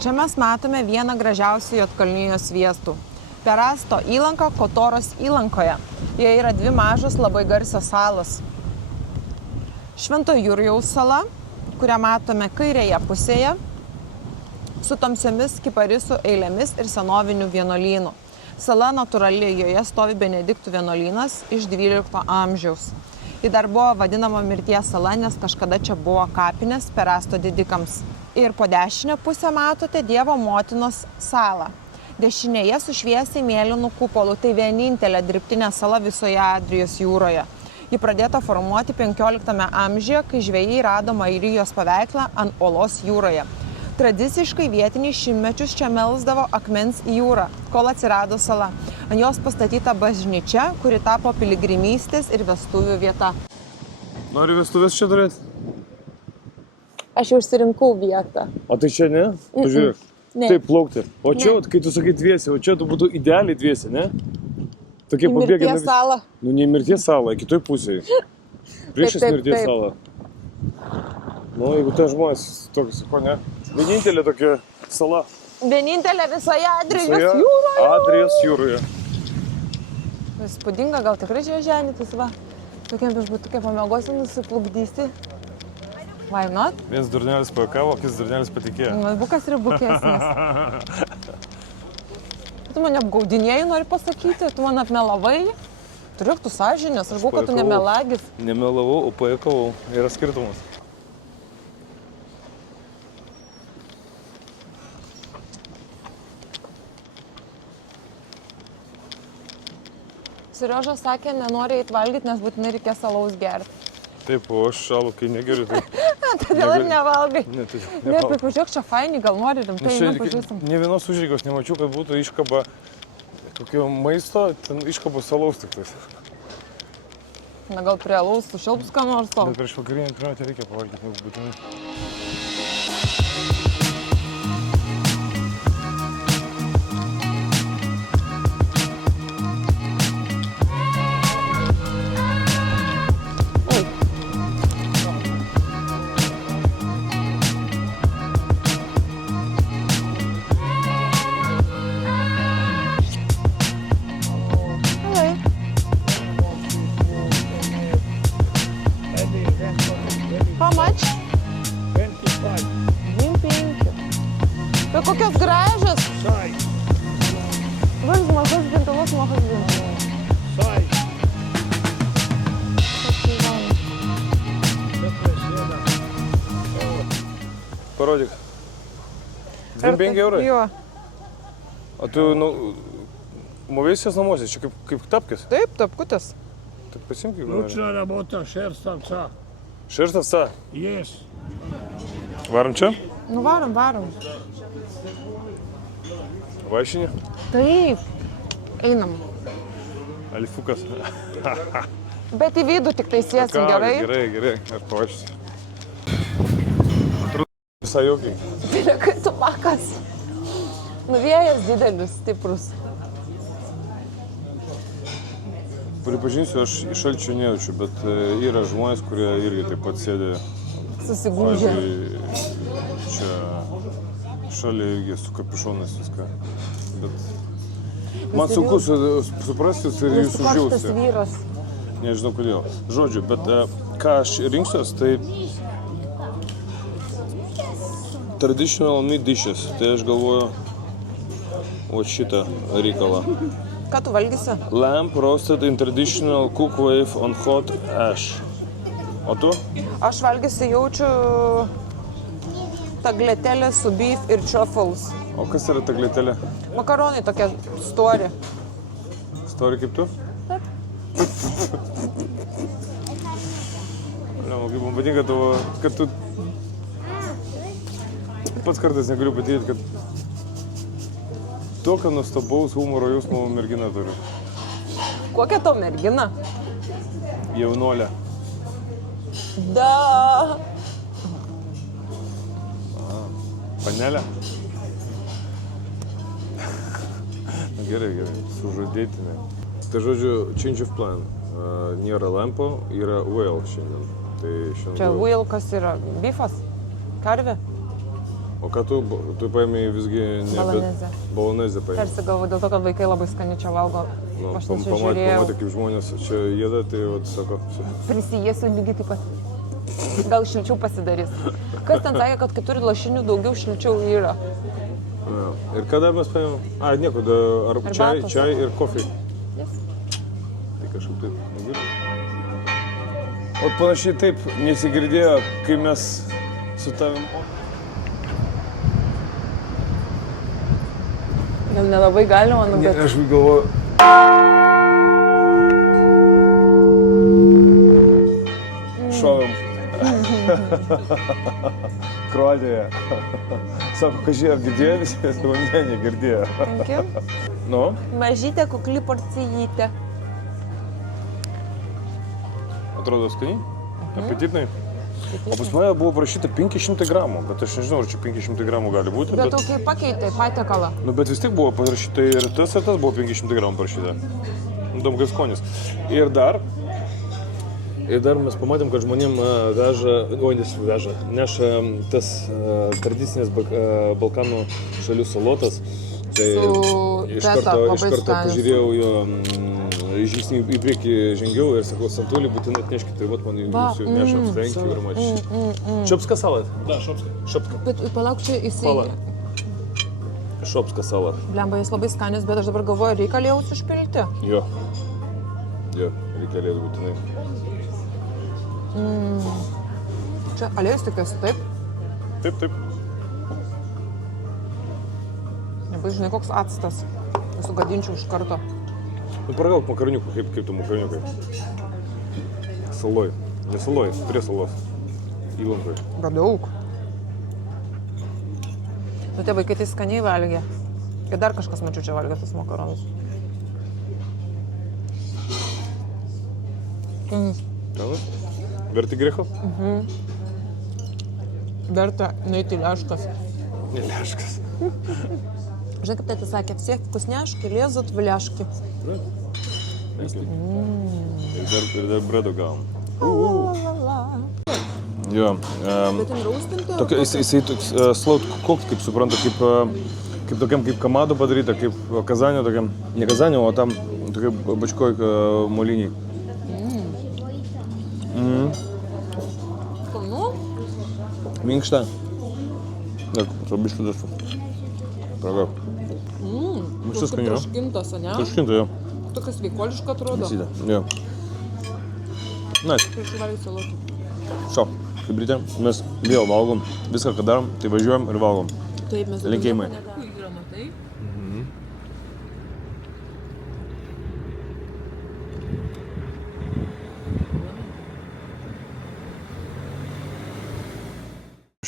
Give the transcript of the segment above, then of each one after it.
Čia mes matome vieną gražiausių Juodkalnijos viestų. Perasto įlanka Kotoros įlankoje. Joje yra dvi mažos labai garsios salos. Švento Jurijaus sala, kurią matome kairėje pusėje, su tamsiomis kiparisų eilėmis ir senoviniu vienuolynu. Sala natūrali, joje stovi Benediktų vienuolynas iš 12 amžiaus. Ji dar buvo vadinama mirties sala, nes kažkada čia buvo kapinės Perasto didikams. Ir po dešinę pusę matote Dievo motinos salą. Dešinėje su šviesiai mėlynu kupolu, tai vienintelė dirbtinė sala visoje Adrijos jūroje. Ji pradėta formuoti 15 amžiuje, kai žvejai rado Marijos paveikslą ant uolos jūroje. Tradiciškai vietiniai šimtmečius čia melsdavo akmens į jūrą, kol atsirado sala. Ant jos pastatyta bažnyčia, kuri tapo piligrimystės ir vestuvių vieta. Nori vestuvės čia turėti? Aš jau išsirinkau vietą. O tai čia ne? Pažiūrėk. Taip, plaukti. O čia, kai tu sakai dviesi, o čia tu būtų idealiai dviesi, ne? Tokie pabėgai. Mirties salą. Nu, ne mirties salą, kitoj pusėje. Priešais mirties salą. Nu, jeigu ten žmonės tokius, ko ne? Vienintelė tokia sala. Vienintelė visoje Adrijos jūroje. Adrijos jūroje. Įspūdinga, gal tikrai čia ženytis, va. Tokiam viešbutukė pamiegosi, nusiplukdysi. Why not? Vienas durnelis pajuokavo, kis durnelis patikėjo. Bukas ir bukesnis. Tu mane apgaudinėjai, nori pasakyti, tu man apmelavai. Turėk tu sąžinės, aš buvau, kad tu nemelagis. Nemelavau, o pajuokavau. Yra skirtumas. Seriožas sakė, nenori eit valgyti, nes būtinai reikės alaus gerti. Taip, o aš alų, kai negeriu, tai... Todėl ir nevalgai. Ne, tai ne, pažiūrėk, čia faini, gal nori rimtai, pažiūrėsim. Ne vienos užrygos nemačiau, kad būtų iškaba kokio maisto, ten iškabos alaus tik tais. Na, gal prie alaus sušilps ką nors to. Bet prieš vakarinį pirmiausia reikia pavalgyti, nes būtinai. Kokios gražios. Sai. Vaiz, mažas gintalas, mažas gintalas. Sai. Parodyk. 25 eurai? Jo. O tu, muvėsies namuose, čia kaip tapkės? Taip, tapkutės. Так посимки говорят. Ручная работа, шерсть овца. Шерсть овца? Есть. Varom čia? Nu, varom. Vaišinė? Taip. Einam. Alifukas. Bet į vidų tik tai sėsim, gerai? Gerai. Aš pavaikščiosiu. Atrodo visai jaukiai. Kai tu pakas. Vėjas didelis, stiprus. Pripažinsiu, aš iš šalčio nejaučiu, bet yra žmonės, kurie irgi taip pat sėdė. Susigūžė. Čia šalia irgi su kapišonas viską. Bet man sunku suprasti ir jūs užjausti. Karštas vyras. Nežinau kodėl. Žodžiu, bet ką aš rinksiuos, tai traditional meat dishes. Tai aš galvoju, o šitą reikalą. Ką tu valgysi? Lamb roasted in traditional cook wave on hot ash. O tu? Aš valgysiu jaučiu tagliatelle su beef ir truffles. O kas yra tagliatelle? Makaronai tokie stori. Stori kaip tu? Taip. Kaip man patinka tavo, kad tu pats kartais negaliu patikėti, kad tokio nuostabaus humoro jausmo mergina turi. Kokia tau mergina? Jaunolė. Da. Panelė? Gerai, sužadėtinė. Tai žodžiu, change of plan. Nėra lampo, yra whale šiandien. Tai šiandien Čia whale kas yra? Bifas? Karvė? O ką tu paėmė visgi ne... Bolonezę. Bolonezę paėmė. Tarsi galvoju, dėl to, kad vaikai labai skaniai čia valgo. Nu, Aš ten čia pamatė, žiūrėjau. kaip žmonės čia jėda, tai vat, sako... Prisijėsiu lygiai taip pat. Gal šilčiau pasidarys. Kas ten sakė, kad kai turi lašinių daugiau, šilčiau yra. Ja. Ir ką dar mes paėmėm? Nieko, ar čai ir kofį. Yes. Tai kažkaip taip negirdi. O panašiai taip nesigirdėjo, kai mes su tavim... Gal nelabai galima, nu bet... Aš galvoju... Šovėm. Kroatėje. Sako, kažkai ar girdėjo visi, bet ne, negirdėjo. Nu? Mažytė kukli porcijytė. Atrodo skaniai? Apetitnai? O pas mane buvo parašyta 500 gramų, bet aš nežinau, ar čia 500 gramų gali būti. Bet tu kaip pakeitė patiekalą. Nu, bet vis tiek buvo parašyta ir tas buvo 500 gramų parašyta. Įdomu, kaip skonis. Ir dar mes pamatėm, kad žmonėm neša tas tradicinės Balkanų šalių salotas. Tai iš karto pažiūrėjau jo žingsnį į priekį žengiau ir sakau, Santulį būtinai atneškit, ir vat man jūsų nešam, thank you very much. Šopska salat? Da, šopska. Šopska. Bet palauk, čia jisai... Šopska salat. Blemba, jis labai skanius, bet aš dabar galvoju, reikia aliejus užpilti. Jo, reikia aliejus būtinai. Čia aliejus tikiuosi, taip? Taip. Nebai žinai, koks actas. Sugadinčiau iš karto. Nu, paragauk makaroniukų, kaip tu makaroniukai. Saloj. Ne saloj, prie salos. Įlankoj. Bet daug. Nu, tie vaikai tai skaniai valgė. Ir dar kažkas mačiau čia valgė tas makaronus. Tanas? Verti grecho? Verta neiti ляшkas. Не ляшkas. Žinai, kaip tėtis sakė, всех вкусняшки лезут в ляшки. Ir dar bredo gavom. Jo. Bet ten raustinti? Jisai toks slow cooked, kaip suprantu, kaip tokiam kaip kamadu padaryta, kaip kazanio tokiam, ne kazanio, o tam tokiam bačkoj moliniai. Skanu? Minkšta. Так, biškį daštų. Pragauk. Minkštas skaniai, jo? Troškintas, ne? Troškinta, jo. Tokia sveikoliška atrodo. Mesydė, jo. Nice. Prieš valgyti salotų. Šo, Chebrytė, mes vėl valgom. Viską, ką darom, tai važiuojam ir valgom. Taip, mes Linkėjimai. Yra, matai?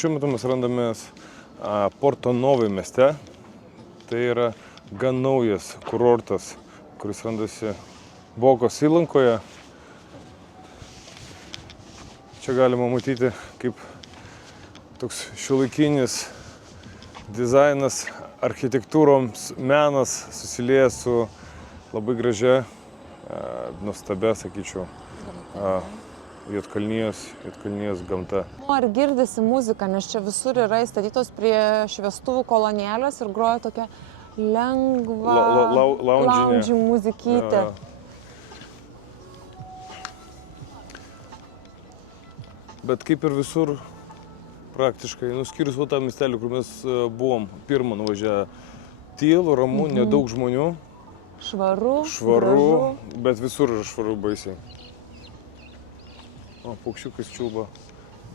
Šiuo metu mes randamės Porto Novo mieste. Tai yra gan naujas kurortas, kuris randasi Bokos įlankoje. Čia galima matyti, kaip toks šiuolaikinis dizainas, architektūroms, menas susilieja su labai gražia, nuostabia, sakyčiau, Juodkalnijos gamta. Ar girdisi muzika, nes čia visur yra įstatytos prie šviestuvų kolonėlės ir groja tokia lengva lounge muzikytė. Ja. Bet kaip ir visur praktiškai, nuskyrus tą miestelį, kur mes buvom pirmą nuvažiavę, tylu, ramu, nedaug žmonių. Švaru, gražu. Bet visur yra švaru baisiai. O, paukščiukas čiulba,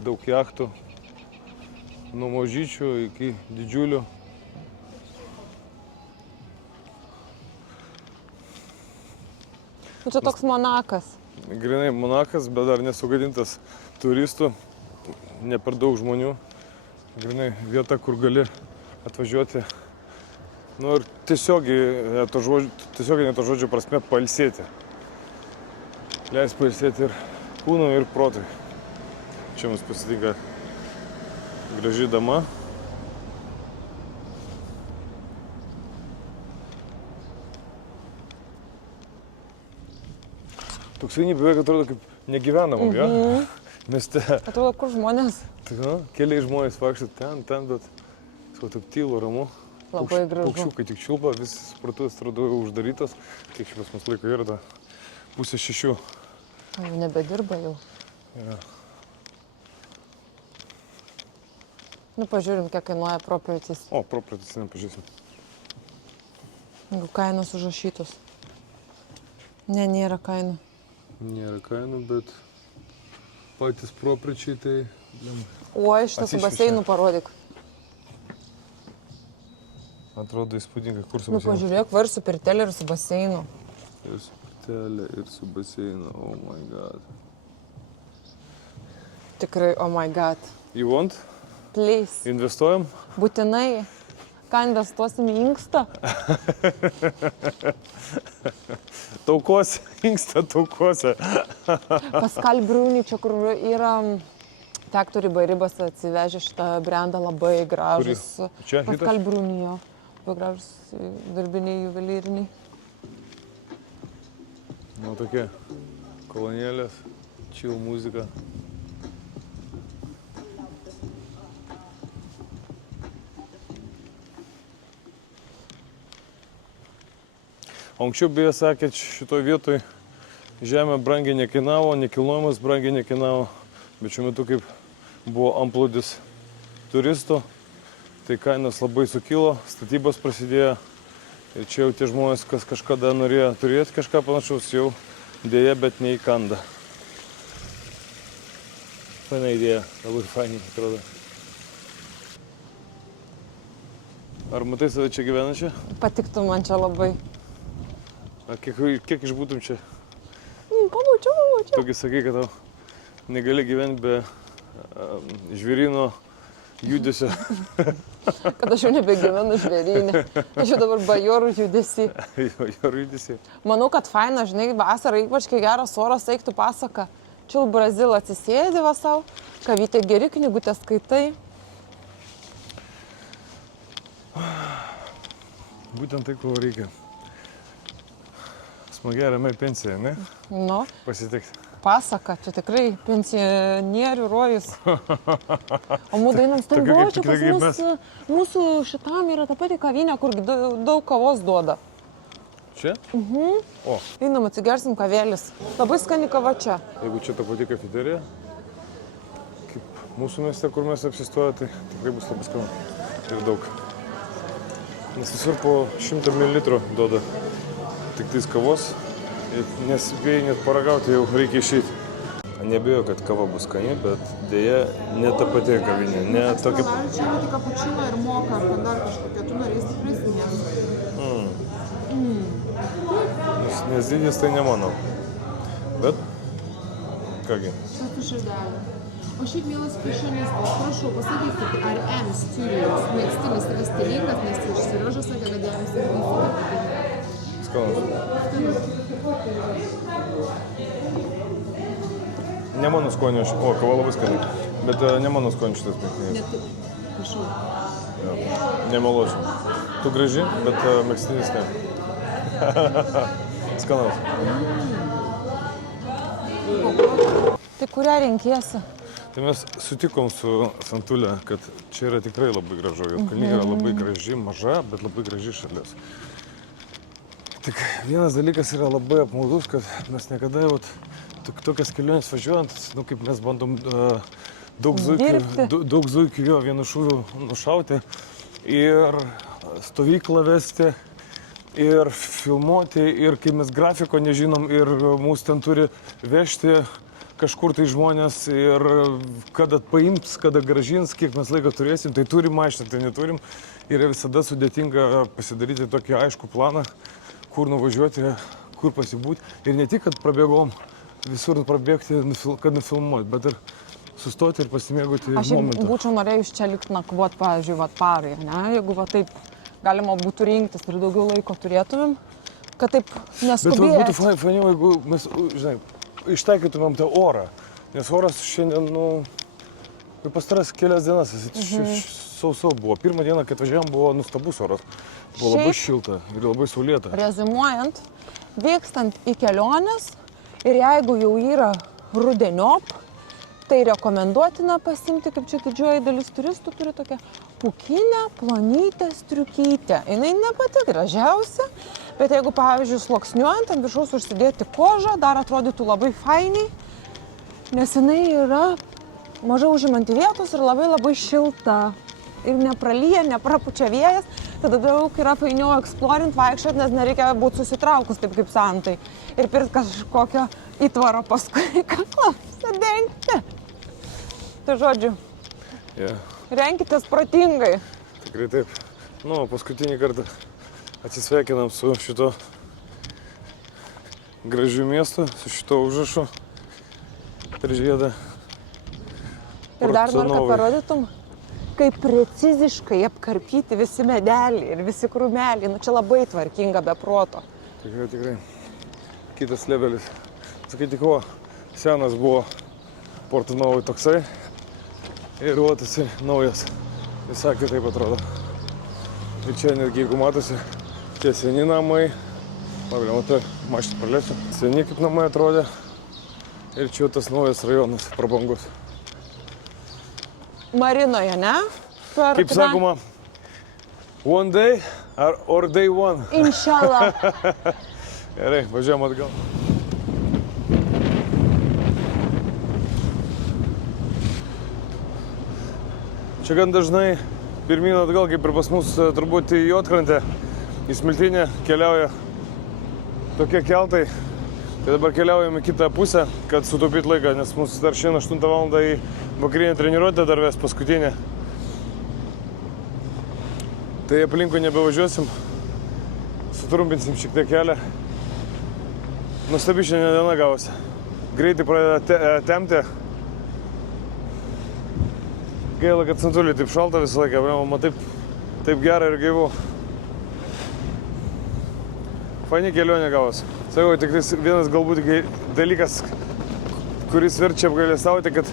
daug jachtų, nuo mažyčių iki didžiulių. Čia toks Monakas. Grinai Monakas, bet dar nesugadintas turistų, ne per daug žmonių. Grinai vieta, kur gali atvažiuoti. Nu ir tiesiogiai to žodžio prasme pailsėti. Leis pailsėti ir kūnui, ir protui. Čia mums pasitinka graži dama. Toksai beveik atrodo kaip negyvenamam, ja? Mieste. Atrodo, kur žmonės? Tai, keliai žmonės vaikšto ten, bet Sau taip tylu, ramu. Labai gražu. Paukščiukai tik čiulba, visas parduotuvės atrodo jau uždarytas. Kiek čia pas mus laiko yra, da 5:30. Jau nebedirba jau. Ja. Nu, pažiūrim, kiek kainuoja properties. O, properties nepažiūrėsim. Jeigu kainos užrašytos. Ne, nėra kainų. Nėra kainų, bet patys properčiai tai... Oi, šitas su Atsišviečia. baseinu parodyk. Atrodo įspūdingai, kur su Nu, baseinu. pažiūrėk, va ir su pirtelė ir su baseinu. Ir su pirtelė, ir su baseinu, oh my god. Tikrai, oh my god. You want? Please. Investuojam? Būtinai. Ką investuosim į inkstą? Taukose, inkstą taukose. Pascal Bruni, čia kur yra Factory by Ribas atsivežė šitą brandą, labai gražus. Kurį? Čia hitas? Pascal Bruni, jo. Labai gražus darbiniai juvelyriniai. Nu, tokie kolonėlės, chill muzika. Anksčiau beje sakėt, šitoj vietoj žemė brangiai nekainavo, nekilnojamas brangiai nekainavo, bet šiuo metu kaip buvo antplūdis turistų, tai kainos labai sukilo, statybos prasidėjo ir čia jau tie žmonės, kas kažkada norėjo turėti kažką panašaus, jau dėja, bet neįkanda. Faina idėja, labai fainiai atrodo. Ar matai save čia gyvenančią? Patiktų man čia labai. A kiek išbūtum čia? Pamačiau. Togi sakai, kad tau negali gyventi be žvėryno judesio. Kad aš jau nebegyvenu žvėrynė. Aš jau dabar bajorų judesį. Bajorų judesį. Manau, kad faina, žinai, vasarą ypač, kai geras oras, eiktų pasaka. Čil Brazil atsisėdi va savo, kavytė geri, knygutė skaitai. Būtent tai, ko reikia. Smagiai ramiai pensija, ne? Nu, Pasitikti. pasaka, čia tikrai pensionierių rojus. O mūsų einam stambu, Tokia čia kaip pas mus, mūsų šitam yra ta pati kavinė, kur daug kavos duoda. Čia? O, Einam, atsigersim kavėlis. Labai skani kava čia. jeigu čia ta pati kafeterija, kaip mūsų mieste, kur mes apsistoję, tai tikrai bus labai skanu. Ir daug. Nes visur po 100 ml duoda tik tais kavos. Nespėjai net paragauti, jau reikia išeiti. Nebijau, kad kava bus skani, bet dėja ne ta pati kavinė. Ne tokia... Čia yra tik kapučino ir moka, ar dar kažkokia, tu norėsi stipresnės. Nes dydis tai nemanau. Bet, kągi. Čia tu širdelė. O šiaip, mielas piešionistas, prašau, pasakykit, ar M stilius megztinis yra stilingas, nes išsirožo sakė, kad jam stilingas. Skanus. Ne mano skonio, o kava labai skani, bet ne mano skonio šitas megztinis. Net, prašau. Nemeluosiu. Tu graži, bet megztinis ne. Skanus. Tai kurią renkėsi? Tai mes sutikom su Santulė, kad čia yra tikrai labai gražu. Juodkalnija yra labai graži, maža, bet labai graži šalis. Tik vienas dalykas yra labai apmaudus, kad mes niekada jau tokias keliones važiuojant, nu kaip mes bandom daug zuikių jo vienu šūviu nušauti ir stovyklą vesti ir filmuoti ir kai mes grafiko nežinom ir mūsų ten turi vežti kažkur tai žmonės ir kada paims, kada gražins, kiek mes laiko turėsim, tai turim mašiną, tai neturim. Ir visada sudėtinga pasidaryti tokį aiškų planą, kur nuvažiuoti, kur pasibūti. Ir ne tik, kad prabėgom visur prabėgti, kad nufilmuoti, bet ir sustoti ir pasimėgauti momentą. Aš būčiau norėjus čia likti nakvoti, pavyzdžiui, parai, ne? Jeigu taip galima būtų rinktis ir daugiau laiko turėtumėm, kad taip neskubėti. Bet būtų fainiau, jeigu mes, žinai, ištaikytumėm tą orą, nes oras šiandien, nu, pastaras kelias dienas, sausau buvo. Pirmą dieną, kai atvažiavom, buvo nustabus oras, buvo labai šilta ir labai saulėta. Reziumuojant, vykstant į keliones ir jeigu jau yra rudeniop, Tai rekomenduotina pasimti, kaip čia didžioji dalis turistų turi tokią pukinę, plonytę striukytę. Jinai ne pati gražiausia, bet jeigu, pavyzdžiui, sluoksniuojant ant viršaus užsidėti kožą, dar atrodytų labai fainiai, nes jinai yra mažai užimanti vietos ir labai šilta. Ir nepralyja, neprapučia vėjas, tada daug yra fainiau eksplorint, vaikščiot, nes nereikia būti susitraukus taip kaip santai. Ir pirkt kažkokio įtvaro paskui kaklą sudengti. Tai žodžiu, renkitės protingai. Tikrai taip. Nu, paskutinį kartą atsisveikinam su šito gražiu miestu, su šito užrašu per žiedą. Ir dar noriu, kad parodytum, kaip preciziškai apkarpyti visi medeliai ir visi krūmeliai. Nu, čia labai tvarkinga be proto. Tikrai. Kitas levelis. Sakai, tik ko, senas buvo Porto Novoj toksai ir uotasi naujas. Visai kitaip atrodo. Ir čia netgi, jeigu matosi, tie seni namai, matau, mašinį praleisiu, seni kaip namai atrodė ir čia tas naujas rajonas, prabangus. Marinoje, ne? Kaip sakoma, one day or day one. Inshallah. Gerai, važiuojam atgal. Čia gan dažnai pirmyn atgal, kaip ir pas mus turbūt į Juodkrantę, į Smiltynę keliauja tokie keltai. Tai dabar keliaujam į kitą pusę, kad sutaupyt laiką, nes mūsų dar šiandien 8 val. Į vakarinę treniruotę dar ves paskutinę. Tai aplinkui nebevažiuosim, sutrumpinsim šiek tiek kelią. Nuostabi šiandien diena gavosi. Greitai pradeda temti. Gaila, kad Santuliui taip šalta visą laiką, man taip gera ir gaivu. Faini kelionė gavosi. Sakau, tik vienas galbūt dalykas, kuris verčia apgailestauti, kad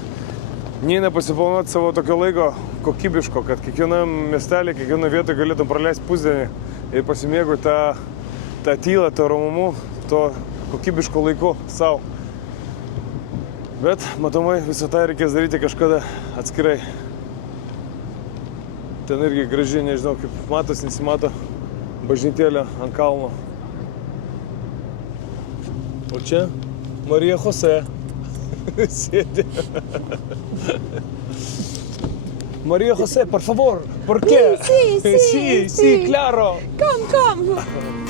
neina pasiplanuoti savo tokio laiko kokybiško, kad kiekvienam miestelį, kiekvienoje vietoje galėtum praleisti pusdienį ir pasimėgauti tą tylą, tą ramumu, to kokybiško laiku savo. Bet, matomai, visą tą reikės daryti kažkada atskirai. Ten irgi gražiai, nežinau, kaip matos, nesimato, bažnytėlė ant kalno. O čia Marija Jose sėdi. Marija Jose, por favor, ¿por qué? Sí, Sí, claro. Come.